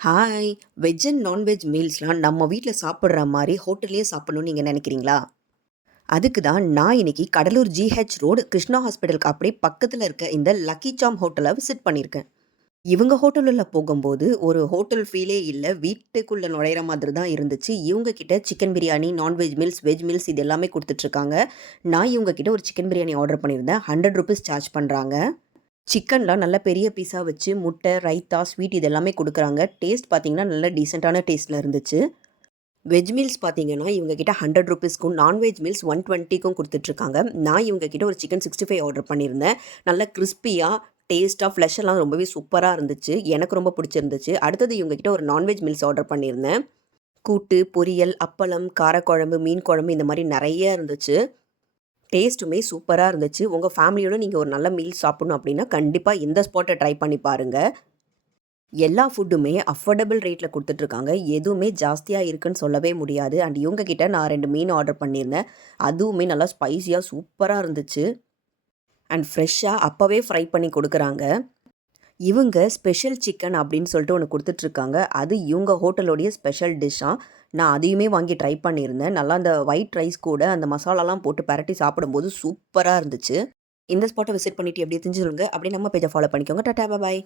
Hi! Veg and non veg மீல்ஸ்லாம் நம்ம வீட்ல சாப்பிடுற மாரி ஹோட்டல்லயே சாப்பிடணும்னு நீங்க நெனைக்கிறீங்களா? அதுக்கு தான் நான் இன்னைக்கு கடலூர் ஜிஹெச் ரோடு கிருஷ்ணா ஹாஸ்பிட்டலுக்கு அப்படியே பக்கத்துல இருக்க இந்த லக்கி சார்ம் ஹோட்டல விசிட் பண்ணியிருக்கேன். இவங்க ஹோட்டலுள்ள போகும்போது ஒரு ஹோட்டல் ஃபீலே இல்ல. வீட்டுக்குள்ள நுழையிற மாதிரி தான் இருந்துச்சு. இவங்க கிட்ட chicken biryani, non veg meals, veg meals இது எல்லாமே குடுத்துட்டுருக்காங்க. நான் இவங்க கிட்ட ஒரு சிக்கன் பிரியாணி ஆர்டர் பண்ணியிருந்தேன். ₹100 சார்ஜ் பண்றாங்க. சிக்கன்லாம் நல்ல பெரிய பீஸா வச்சு, முட்டை, ரைத்தா, ஸ்வீட் இது எல்லாமே குடுக்குறாங்க. டேஸ்ட் பார்த்தீங்கன்னா, நல்ல டீசென்ட்டான டேஸ்ட்ல இருந்துச்சு. வெஜ் மீல்ஸ் பார்த்தீங்கன்னா, இவங்க கிட்ட ₹100க்கும், நான்வெஜ் மீல்ஸ் 120க்கும் குடுத்துட்ருக்காங்க. நான் இவங்க கிட்ட ஒரு சிக்கன் 65 ஆர்டர் பண்ணியிருந்தேன். நல்லா கிரிஸ்பியா, டேஸ்ட்டா, ஃப்ளஷ் எல்லாம் ரொம்பவே சூப்பரா இருந்துச்சு. எனக்கு ரொம்ப பிடிச்சிருந்துச்சு. அடுத்தது இவங்க கிட்ட ஒரு நான்வெஜ் மீல்ஸ் ஆர்டர் பண்ணியிருந்தேன். கூட்டு, பொரியல், அப்பளம், காரக்குழம்பு, மீன் குழம்பு இந்த மாரி நெறைய இருந்துச்சு. டேஸ்ட்டுமே சூப்பரா இருந்துச்சு. உங்க ஃபேமிலியோட நீங்க ஒரு நல்ல மீல் சாப்பிடணும் அப்டின்னா, கண்டிப்பா இந்த ஸ்பாட்ட ட்ரை பண்ணி பாருங்க. எல்லா ஃபுட்டுமே அஃபோர்டபிள் ரேட்ல குடுத்துட்ருக்காங்க. எதுவுமே ஜாஸ்தியா இருக்குன்னு சொல்லவே முடியாது. அண்ட் இவங்க கிட்ட நான் 2 மீன் ஆர்டர் பண்ணியிருந்தேன். அதுவுமே நல்லா ஸ்பைசியா சூப்பரா இருந்துச்சு. அண்ட் ஃப்ரெஷ்ஷா அப்பவே ஃப்ரை பண்ணி குடுக்குறாங்க. இவங்க ஸ்பெஷல் சிக்கன் அப்படின்னு சொல்லிட்டு ஒண்ணு குடுத்துட்ருக்காங்க. அது இவங்க ஹோட்டலோடைய ஸ்பெஷல் டிஷ்ஷாம். நான் அதையுமே வாங்கி ட்ரை பண்ணியிருந்தேன். நல்லா அந்த ஒயிட் ரைஸ் கூட அந்த மசாலாலாம் போட்டு பெரட்டி சாப்பிடும்போது சூப்பரா இருந்துச்சு. இந்த ஸ்பாட்ட விசிட் பண்ணிட்டு எப்படி இருந்துச்சுன்னு சொல்லுங்க. அப்படியே நம்ம பேஜ ஃபாலோ பண்ணிக்கோங்க. டாடா! பாய்.